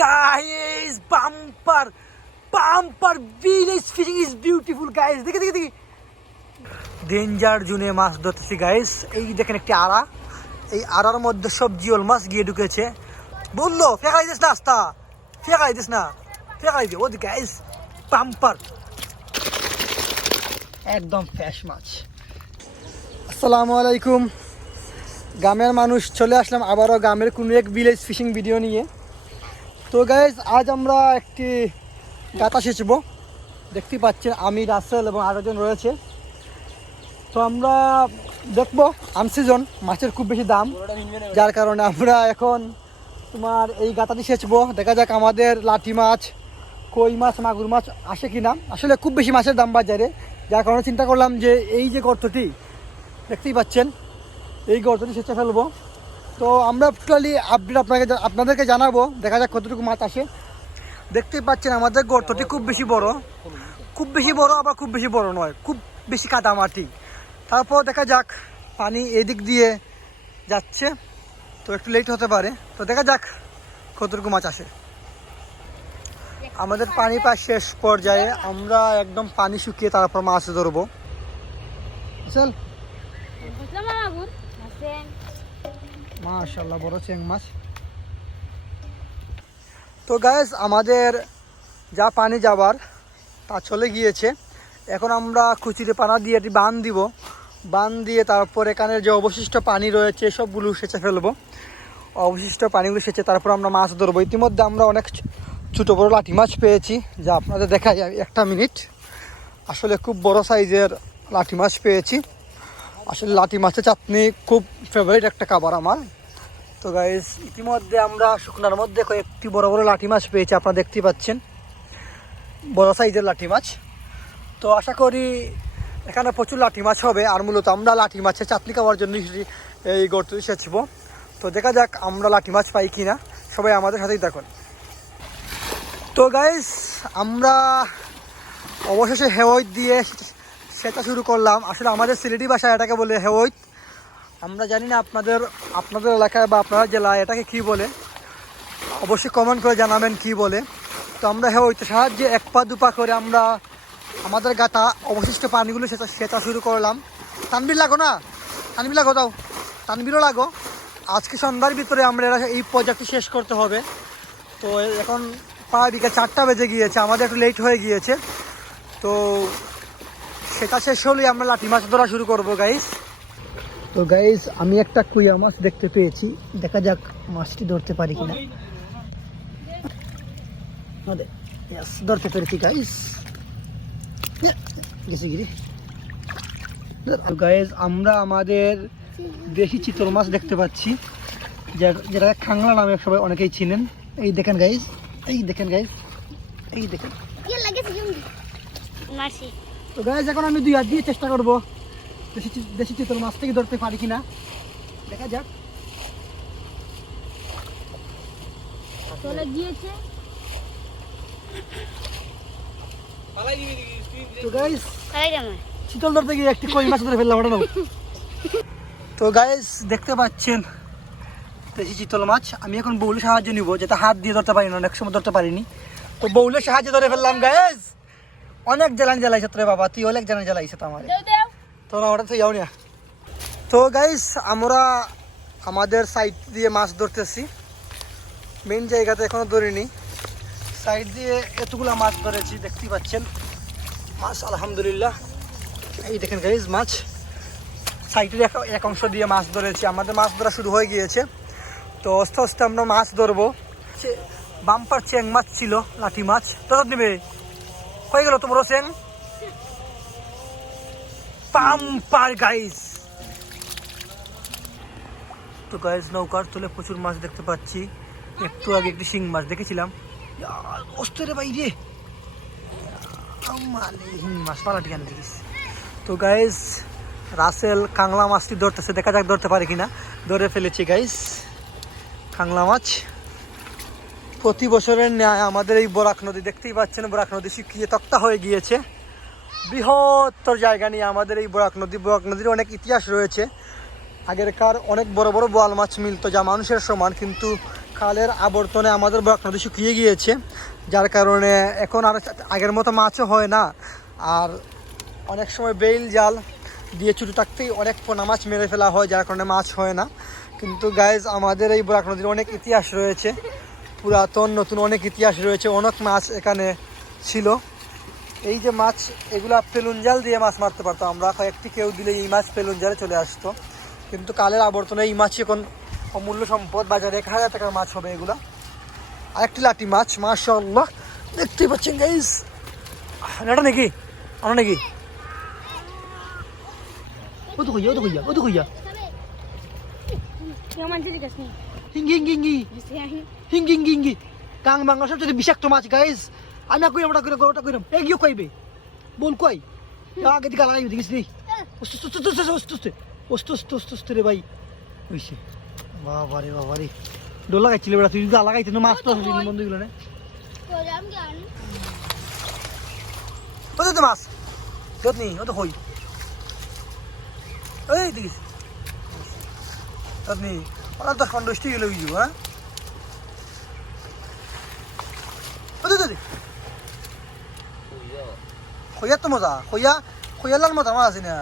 Guys bumper bumper village fishing is beautiful guys দেখে দেখে, দেখি। ডেঞ্জার জুনে মাছ ধরতেছি গাইস এই দেখেন একটি আড়া। এই আড়ার মধ্যে সব জিওল মাছ গিয়ে ঢুকেছে। বলল, ফেকাই দিস না, আস্তা। ফেকাই দিস না। ফেকাই দি। ওদি গাইস বাম্পার একদম ফ্রেশ মাছ। আসসালামু আলাইকুম। গ্রামের মানুষ চলে আসলাম আবারও গ্রামের কোনো এক ভিলেজ ফিশিং ভিডিও নিয়ে। তো গাইজ আজ আমরা একটি গাতা সেচবো। দেখতেই পাচ্ছেন আমি রাসেল এবং আরেকজন রয়েছে। তো আমরা দেখব আম সিজন মাছের খুব বেশি দাম, যার কারণে আমরা এখন তোমার এই গাতাটি সেচবো। দেখা যাক আমাদের লাঠি মাছ, কই মাছ, মাগুর মাছ আসে কি না আসলে খুব বেশি মাছের দাম বাজারে, যার কারণে চিন্তা করলাম যে এই যে গর্তটি, দেখতেই পাচ্ছেন, এই গর্তটি সেচে ফেলব। তো আমরা টোটালি আপডেট আপনাকে আপনাদেরকে জানাব। দেখা যাক কতটুকু মাছ আসে। দেখতেই পাচ্ছেন আমাদের গর্তটি খুব বেশি বড়। খুব বেশি বড় আবার খুব বেশি বড় নয়, খুব বেশি কাদা মাটি তারপর দেখা যাক পানি এদিক দিয়ে যাচ্ছে। তো একটু লেট হতে পারে। তো দেখা যাক কতটুকু মাছ আসে। আমাদের পানি পাশ শেষ পর্যায়ে। আমরা একদম পানি শুকিয়ে তারপর মাছ ধরবো। চল মাশাল্লাহ বড় চেং মাছ। তো গ্যাস আমাদের যা পানি যাবার, তা চলে গিয়েছে। এখন আমরা খুচুরি পানা দিয়ে এটি বান দিব। বান দিয়ে তারপর এখানে যে অবশিষ্ট পানি রয়েছে, সবগুলো সেচে ফেলব। অবশিষ্ট পানিগুলো সেচে তারপর আমরা মাছ ধরবো। ইতিমধ্যে আমরা অনেক ছোটো বড়ো লাঠি মাছ পেয়েছি, যা আপনাদের দেখাই একটা মিনিট। আসলে খুব বড় সাইজের লাঠি মাছ পেয়েছি। আসলে লাঠি মাছের চাটনি খুব ফেভারিট একটা খাবার আমার। তো গাইজ ইতিমধ্যে আমরা শুকনার মধ্যে কয়েকটি বড় বড় লাঠি মাছ পেয়েছি, আপনারা দেখতেই পাচ্ছেন। বড় সাইজের লাঠি মাছ। তো আশা করি এখানে প্রচুর লাঠি মাছ হবে, আর মূলত আমরা লাঠি মাছের চাটনি খাওয়ার জন্য এই গর্ত সেচবো তো দেখা যাক আমরা লাঠি মাছ পাই কিনা, সবাই আমাদের সাথেই দেখুন তো গাইজ আমরা অবশেষে হেওয়াই দিয়ে সেটা শুরু করলাম। আসলে আমাদের সিলেটি ভাষায় এটাকে বলে হেওয়াইত। আমরা জানি না আপনাদের আপনাদের এলাকায় বা আপনার জেলায় এটাকে কি বলে। অবশ্যই কমেন্ট করে জানাবেন কি বলে। তো আমরা হেওয়াইতে সাহায্যে এক পা দুপা করে আমরা আমাদের গাতা, অবশিষ্ট পানিগুলো সেটা সেটা শুরু করলাম। তানবির লাগো না? তানবির লাগো দাও। তানবিরও লাগো। আজকে সন্ধ্যার ভিতরে আমরা এরা এই প্রজেক্টটি শেষ করতে হবে। তো এখন প্রায় বিকেল চারটা বেজে গিয়েছে। আমাদের একটু লেট হয়ে গিয়েছে। তো সেটা শেষ হলেই আমরা লাঠি মাছ ধরা শুরু করব গাইস তো গাইস আমি একটা কুইয়া মাছ দেখতে পেয়েছি। দেখা যাক মাছটি ধরতে পারি কিনা। ধরতে পেরেছি গাইস গেছি, গিরি। গাইস আমরা আমাদের দেশি চিতল মাছ দেখতে পাচ্ছি যেটা খাংলা নামে সবাই অনেকেই চিনেন। এই দেখেন গাইস এই দেখেন গাইস এই দেখেন। তো গাইজ এখন আমি দুই হাত দিয়ে চেষ্টা করব দেশি দেশি চিতল মাছ থেকে ধরতে পারি কিনা। দেখা যাক। চলে গিয়েছে। তো গাইজ তাই চিতল ধরতে গিয়ে একটি কই মাছ ধরে ফেললাম ওটা তো গাইজ দেখতে পাচ্ছেন দেশি চিতল মাছ। আমি এখন বউলের সাহায্য নিব যেটা হাত দিয়ে ধরতে পারি না অনেক সময় ধরতে পারিনি। তো বউলের সাহায্যে ধরে ফেললাম গাইজ অনেক জ্বালান জ্বালাইছে তোরে বাবা, তুই অনেক জ্বালান জ্বালাইছে তো আমার। তো না ওটা তো যাও না তো গাইস আমরা আমাদের সাইড দিয়ে মাছ ধরতেছি। মেন জায়গাতে এখনও ধরিনি। সাইড দিয়ে এতগুলা মাছ ধরেছি, দেখতেই পাচ্ছেন। মাছ, আলহামদুলিল্লাহ। এই দেখেন গাইস মাছ। সাইডের এক অংশ দিয়ে মাছ ধরেছি। আমাদের মাছ ধরা শুরু হয়ে গিয়েছে। তো আস্তে আস্তে আমরা মাছ ধরবো। বাম্পার চেং মাছ ছিল, লাঠি মাছ। তো নেবে হয়ে গেল তোমারও চেং পাম্পার গাইস তো গাইস নৌকার তুলে প্রচুর মাছ দেখতে পাচ্ছি। একটু আগে একটি শিং মাছ দেখেছিলাম। অস্ত রে ভাই রে। হিং মাছ, পালাটি কেন দেখিস? তো গাইস রাসেল কাংলা মাছটি ধরতেছে। দেখা যাক ধরতে পারে কিনা। ধরে ফেলেছি গাইস কাংলা মাছ। প্রতি বছরের ন্যায় আমাদের এই বরাক নদী, দেখতেই পাচ্ছেন বরাক নদী শুকিয়ে তক্তা হয়ে গিয়েছে। বৃহত্তর জায়গা নিয়ে আমাদের এই বরাক নদী, বরাক নদীর অনেক ইতিহাস রয়েছে। আগেরকার অনেক বড় বড় বোয়াল মাছ মিলতো, যা মানুষের সমান, কিন্তু খালের আবর্তনে আমাদের বরাক নদী শুকিয়ে গিয়েছে। যার কারণে এখন আর আগের মতো মাছও হয় না। আর অনেক সময় বেইল জাল দিয়ে ছুটে থাকতেই অনেক পোনা মাছ মেরে ফেলা হয়, যার কারণে মাছ হয় না। কিন্তু গাইজ আমাদের এই বরাক নদীর অনেক ইতিহাস রয়েছে। পুরাতন নতুন অনেক ইতিহাস রয়েছে অনেক মাছ এখানে ছিল এই যে মাছ এগুলা পেলুন জাল দিয়ে মাছ মারতে পারতো আমরা কয়েকটি কেউ দিলে এই মাছ পেলুন জালে চলে আসতো কিন্তু কালের আবর্তনে এই মাছ এখন অমূল্য সম্পদ বাজারে এক হাজার টাকার মাছ হবে এগুলা আরেকটি লাটি মাছ মাশাল্লাহ দেখতেই পাচ্ছেন গাইস এটা নাকি আমরা নাকি ও তো কইয়া ও তো কইয়া ও তো কইয়া হিঙ্গি হিঙ্গি হিঙ্গি হিঙ্গি হিঙ্গি কাং বাংলা যদি বিষাক্ত মাছ গাইস আমি কই ওটা করে ওটা কইরাম। এ গিয়ে কইবে। বোন কই? আগে দিকে আলাদা দেখিস রে রে ভাই। হইছে। বাবা রে বাবা রে ডোল লাগাইছিল বেড়া তুই গা লাগাইতে না মাছ তো বন্ধুগুলো না। কোথায় তো মাছ? যতনি ও তো হই এই দেখিস ততনি ওরা তো খন্ডষ্টি গেলে হ্যাঁ? ও তো তো মজা খইয়া লাল মজা আমার আছে না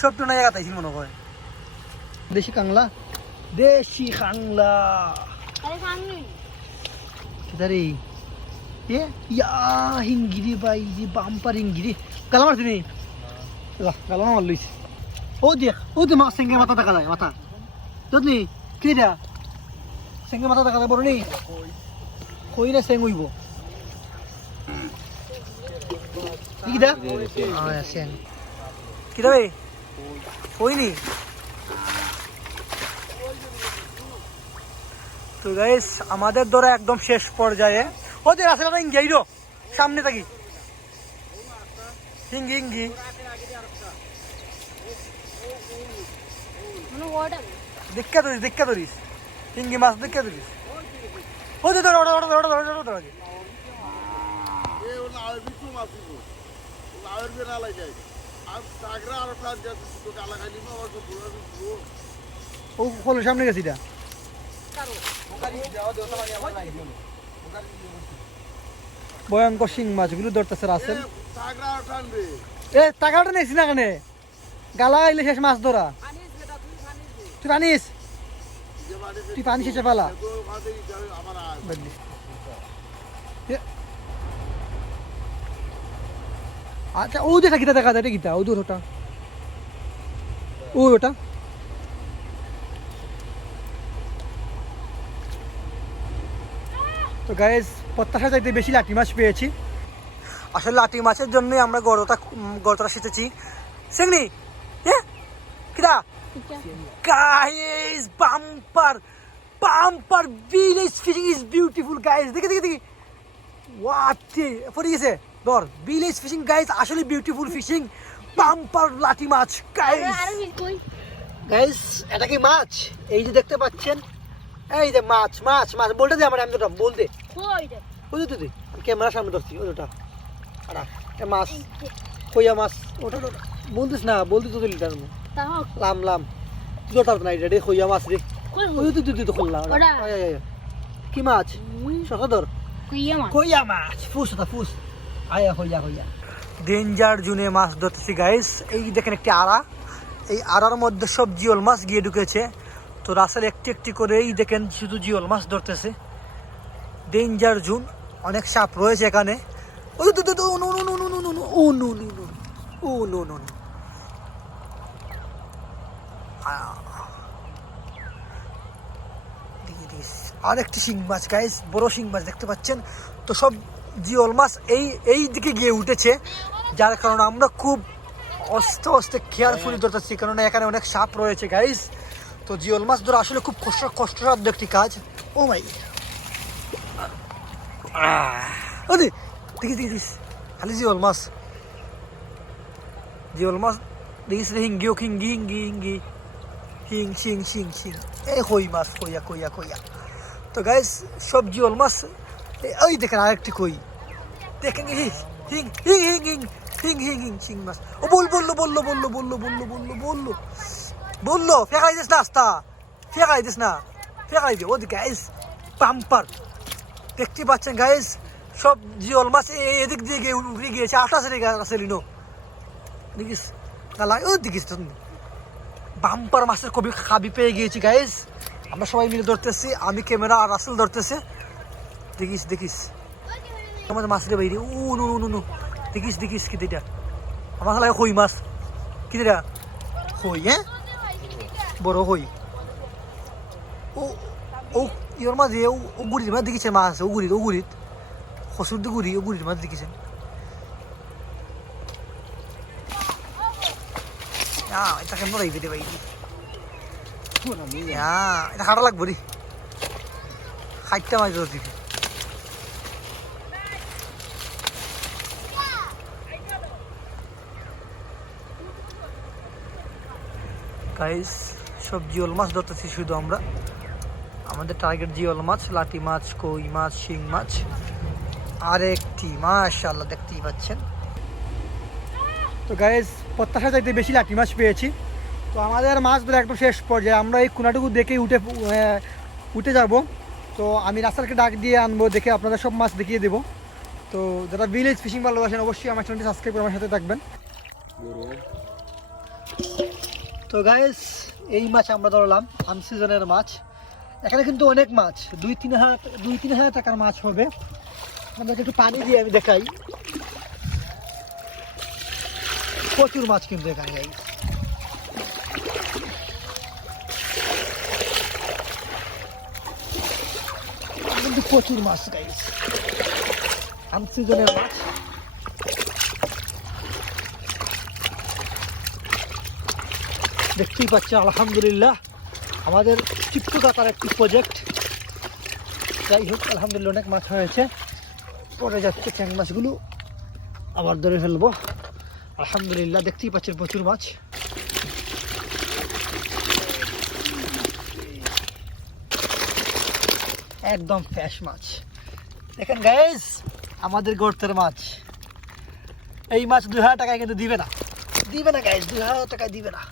সব তো নাই গাতাইছিল মনে হয় দেশি কাংলা দেশি কাংলা আরে সামনে কিদারে এ ইয়া হিঙ্গিরি বাই যে বাম্পার হিঙ্গিরি গালা মারছি নি গালা মার লইছি ও দেখ ও দে মাছ সেঙ্গে মাথা দেখা যায় মাথা বুঝলি কি দিয়া সেঙ্গে মাথা দেখা যায় বড় নি কইরা সেং হইব। কিদা সেং। কিদা ভাই? কইনি? তো গাইস আমাদের ধরা একদম শেষ পর্যায়ে। ওদের আসলে ইঙ্গি আইরো সামনে থাকি। ইঙ্গি ইঙ্গি দেখা ধরিস দেখা ধরিস। ইঙ্গি মাছ দেখা ধরিস। ওটা ধরো ওটা ওটা ধরো ওটা ওটা ধরো ও সামনে গেছি এটা? ভয়ঙ্কর শিং মাছগুলো ধরতেছে রাসেল। এ টাকাটা নিয়েছি না কেন? গালা আইলে শেষ মাছ ধরা। তুই আনিস? ती पाणी शिचपाला আচ্ছা ও দেখা গীতা দেখা যায় গীতা, ও দূর ওটা। ও ওটা। তো গায়েস প্রত্যাশা চাইতে বেশি লাটি মাছ পেয়েছি। আসলে লাটি মাছের জন্যই আমরা গরটা গরটা শিখেছি সেগনি কিরা? Guys bumper bumper village fishing is beautiful guys দেখে দেখে দেখি। ওয়াতে পড়ে গেছে। ধর ভিলেজ ফিশিং গাইস আসলে বিউটিফুল ফিশিং পাম্পার লাঠি মাছ গাইস গাইস এটা কি মাছ? এই যে দেখতে পাচ্ছেন? এই যে মাছ মাছ মাছ। বলতে দে আমার আমি তো বল দে ওই তো তুই সামনে ধরছি ওই ওটা। মাছ। কইয়া মাছ। ওটা বলতিস না বলতিস তো তুই লিটার লাম লাম জোটার না এটা রে কইয়া মাছ রে কই ওই তো তুই তো খুললাম? কি মাছ সকাদর কইয়া মাছ ফুস ওটা ফুস আয়া কইয়া কইয়া ডেঞ্জার জুনে মাছ ধরতেছি গাইস এই দেখেন একটি আড়া এই আড়ার মধ্যে সব জিওল মাছ গিয়ে ঢুকেছে তো রাসেল একটি একটি করে এই দেখেন শুধু জিওল মাছ ধরতেছে ডেঞ্জার জুন অনেক সাপ রয়েছে এখানে ও তো তো নো no no no no no ও নো নো নো ও নো নো নো আর একটি শিং মাছ গাইস বড় শিং মাছ দেখতে পাচ্ছেন। তো সব জিওল মাছ এই এই দিকে গিয়ে উঠেছে, যার কারণে আমরা খুব অস্তে অস্তে কেয়ারফুলি ধরতেছি কারণ এখানে অনেক সাপ রয়েছে গাইস তো জিওল মাছ ধরা আসলে খুব কষ্ট, কষ্টসাধ্য একটি কাজ। ও মাই ও দেখি দেখি দেখিস খালি জিওল মাছ। জিওল মাছ দেখিস রে হিঙ্গিও হিঙ্গি হিঙ্গি হিঙ্গি। হিং শিং শিং শিং। এই কই মাছ, কইয়া কইয়া কইয়া। তো গাইস সবজি জিওল মাছ ওই দেখেন আরেকটি কই দেখেন হিং হিং হিং হিং হিং হিং হিং শিং মাছ ও বল বলল বলল বলল বলল বলল বলল বলল বলল ফেকাই দিস না আস্তা ফেকাই দিস না ফেকাইবে ও গাইস পাম্পার দেখতে পাচ্ছেন গাইস সব জিওল মাছ এদিক দিয়ে গিয়ে উড়ে গিয়েছে আঠাশ রেখে আছে লিনো দেখিস ও দেখিস বাম্পার মাছের কবি খাবি পেয়ে গিয়েছি গাইস আমরা সবাই মিলে ধরতেছি, আমি, ক্যামেরা আর রাসেল ধরতেছে। দেখিস দেখিস। আমাদের মাছ রে বাইরে। উ, নু নু নু দেখিস দেখিস কি এটা আমার লাগে কই মাছ। কি এটা কই হ্যাঁ? বড় কই ও ও ইয়র মাঝে ও গুড়ির মাছ দেখিছে মাছ ও গুড়ির ও গুড়িত হসুর দি গুড়ি ও গুড়ির মাছ দেখিছেন আহ, এটা কেমন রাইবে রে ভাই আহ এটা খাটা লাগবো রে। খাইতে মাছ ধর দিবি গাইস সব জিওল মাছ ধরতেছি শুধু আমরা। আমাদের টার্গেট জিওল মাছ লাটি মাছ, কই মাছ, শিং মাছ, আর একটি মাশাল্লাহ দেখতেই পাচ্ছেন। তো গাইস প্রত্যাশা চাইতে বেশি লাটি মাছ পেয়েছি। তো আমাদের মাছগুলো একদম শেষ পর্যায়ে। আমরা এই কোনাটুকু দেখে উঠে উঠে যাব। তো আমি রাস্তাকে ডাক দিয়ে আনব, দেখে আপনাদের সব মাছ দেখিয়ে দেবো। তো যারা ভিলেজ ফিশিং ভালোবাসেন, অবশ্যই আমার চ্যানেলটি সাবস্ক্রাইব করে আমার সাথে থাকবেন। তো গাইস এই মাছ আমরা ধরলাম আনসিজনের মাছ। এখানে কিন্তু অনেক মাছ, দুই, তিন হাজার, দুই, তিন হাজার টাকার মাছ হবে। আমাদেরকে একটু পানি দিয়ে আমি দেখাই। প্রচুর মাছ কিন্তু এখানে গাইস প্রচুর মাছ গাইস আনসিজনের মাছ। দেখতেই পাচ্ছেন আলহামদুলিল্লাহ। আমাদের চিত্ত কাতার একটি প্রজেক্ট যাই হোক, আলহামদুলিল্লাহ অনেক মাছ হয়েছে। পরে যাচ্ছে চ্যাং মাছগুলো আবার ধরে ফেলব। আলহামদুলিল্লাহ, দেখতেই পাচ্ছেন প্রচুর মাছ। একদম ফ্যাশ মাছ। দেখেন গাইজ আমাদের গর্তের মাছ। এই মাছ দুই হাজার টাকায় কিন্তু দিবে না। দিবে না গাইজ দুই হাজার টাকায় দিবে না।